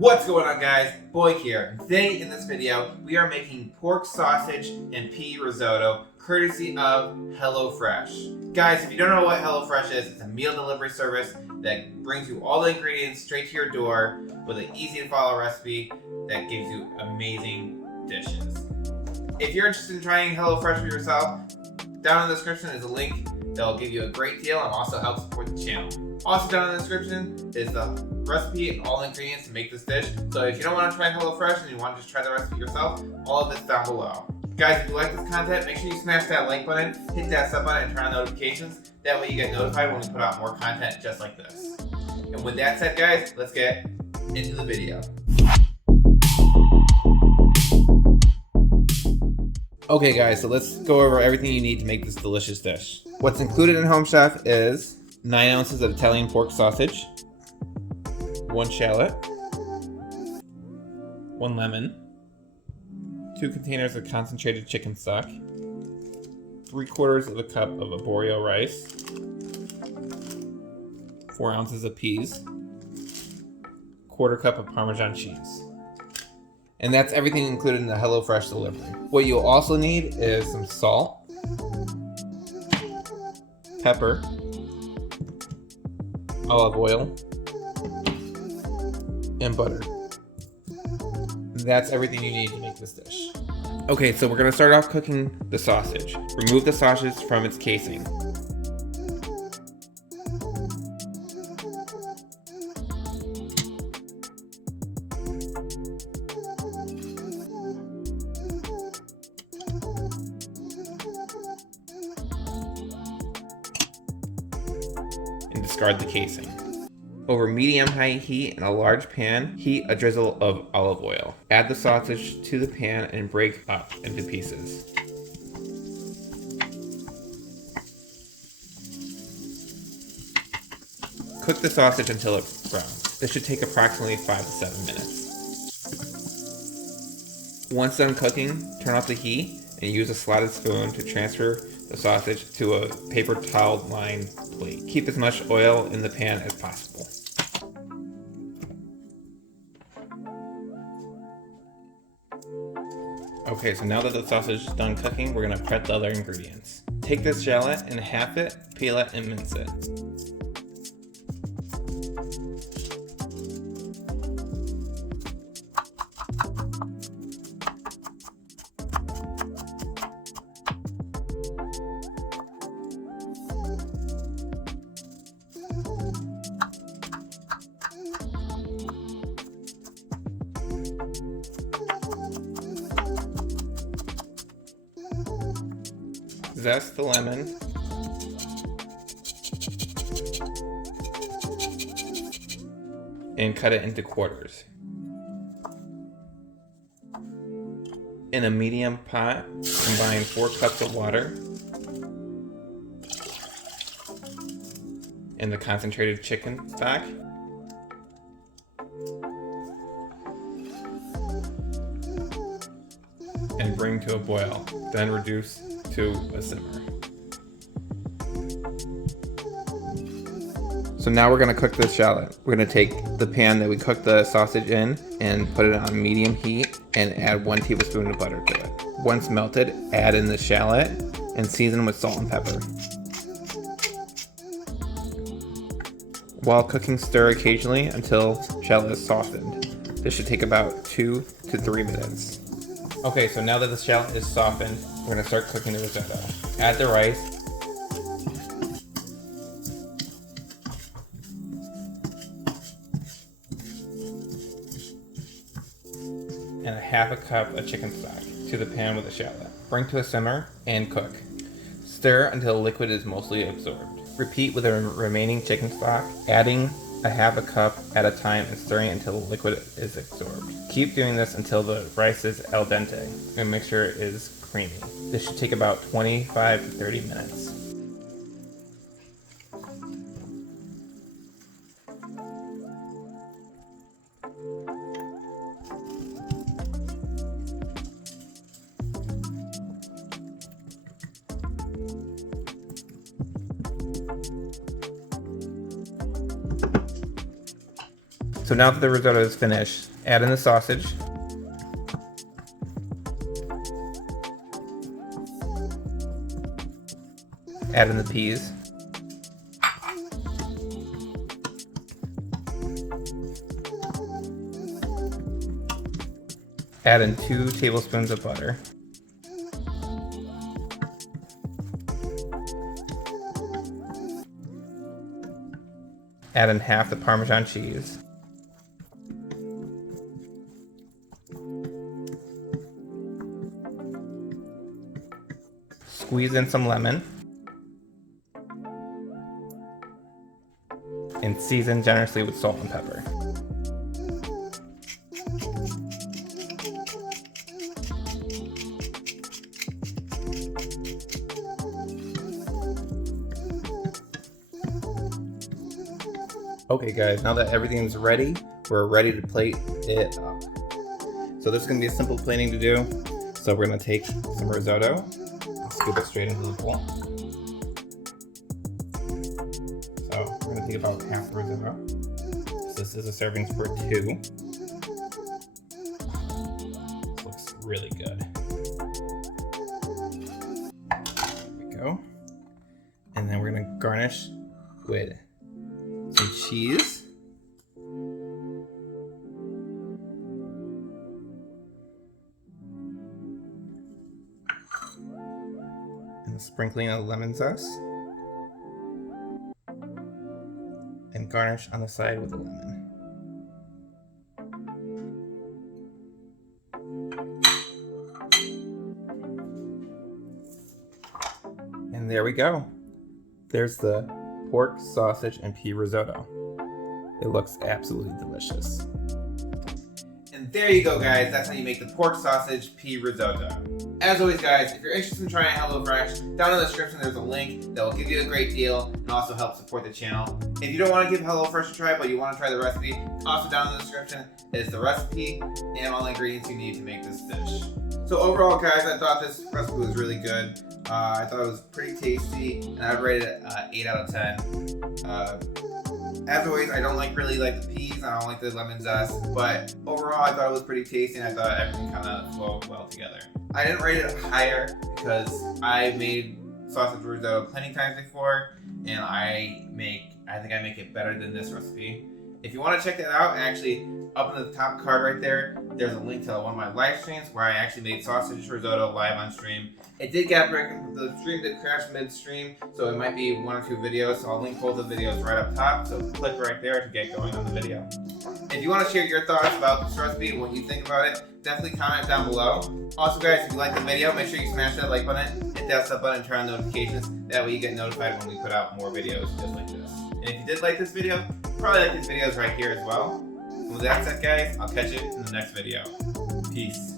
What's going on, guys? Boyg here. Today in this video, we are making pork sausage and pea risotto courtesy of HelloFresh. Guys, if you don't know what HelloFresh is, it's a meal delivery service that brings you all the ingredients straight to your door with an easy to follow recipe that gives you amazing dishes. If you're interested in trying HelloFresh for yourself, down in the description is a link that will give you a great deal and also help support the channel. Also down in the description is the recipe and all the ingredients to make this dish. So if you don't want to try HelloFresh and you want to just try the recipe yourself, all of it's down below. Guys, if you like this content, make sure you smash that like button, hit that sub button, and turn on notifications. That way you get notified when we put out more content just like this. And with that said, guys, let's get into the video. Okay guys, so let's go over everything you need to make this delicious dish. What's included in Home Chef is 9 ounces of Italian pork sausage, 1 shallot, 1 lemon, 2 containers of concentrated chicken stock, 3/4 of a cup of Arborio rice, 4 ounces of peas, 1/4 cup of Parmesan cheese. And that's everything included in the HelloFresh delivery. What you'll also need is some salt, pepper, olive oil, and butter. That's everything you need to make this dish. Okay, so we're gonna start off cooking the sausage. Remove the sausage from its casing. And discard the casing. Over medium-high heat in a large pan, heat a drizzle of olive oil. Add the sausage to the pan and break up into pieces. Cook the sausage until it browns. This should take approximately 5 to 7 minutes. Once done cooking, turn off the heat and use a slotted spoon to transfer the sausage to a paper towel lined plate. Keep as much oil in the pan as possible. Okay, so now that the sausage is done cooking, we're gonna prep the other ingredients. Take this shallot and half it, peel it, and mince it. Zest the lemon, and cut it into quarters. In a medium pot, combine 4 cups of water and the concentrated chicken stock. And bring to a boil, then reduce to a simmer. So now we're gonna cook this shallot. We're gonna take the pan that we cooked the sausage in and put it on medium heat and add 1 tablespoon of butter to it. Once melted, add in the shallot and season with salt and pepper. While cooking, stir occasionally until shallot is softened. This should take about 2 to 3 minutes. Okay, so now that the shallot is softened, we're gonna start cooking the risotto. Add the rice. And a half a cup of chicken stock to the pan with the shallot. Bring to a simmer and cook. Stir until the liquid is mostly absorbed. Repeat with the remaining chicken stock, adding a half a cup at a time and stirring until the liquid is absorbed. Keep doing this until the rice is al dente and the mixture is creamy. This should take about 25 to 30 minutes. So now that the risotto is finished, add in the sausage. Add in the peas. Add in 2 tablespoons of butter. Add in half the Parmesan cheese. Squeeze in some lemon. And season generously with salt and pepper. Okay guys, now that everything's ready, we're ready to plate it up. So this is going to be a simple plating to do. So we're going to take some risotto, and scoop it straight into the bowl. So we're going to take about half the risotto. So this is a serving for 2. This looks really good. There we go. And then we're going to garnish with some cheese. And a sprinkling of lemon zest. And garnish on the side with the lemon. And there we go. There's the pork, sausage, and pea risotto. It looks absolutely delicious. And there you go guys, that's how you make the pork sausage pea risotto. As always guys, if you're interested in trying HelloFresh, down in the description there's a link that will give you a great deal and also help support the channel. If you don't want to give HelloFresh a try but you want to try the recipe, also down in the description is the recipe and all the ingredients you need to make this dish. So overall guys, I thought this recipe was really good. I thought it was pretty tasty and I'd rate it 8 out of 10. As always, I don't really like the peas, I don't like the lemon zest, but overall I thought it was pretty tasty and I thought everything kind of flowed well together. I didn't rate it higher because I made sausage risotto plenty times before and I think I make it better than this recipe. If you want to check that out, actually up in the top card right there, there's a link to one of my live streams where I actually made sausage risotto live on stream. It did get broken, the stream did crash midstream, so it might be 1 or 2 videos, so I'll link both of the videos right up top, so click right there to get going on the video. If you want to share your thoughts about this recipe and what you think about it, definitely comment down below. Also guys, if you like the video, make sure you smash that like button, hit that sub button, turn on notifications, that way you get notified when we put out more videos just like this. And if you did like this video, probably like these videos right here as well. And with that said guys, I'll catch you in the next video. Peace.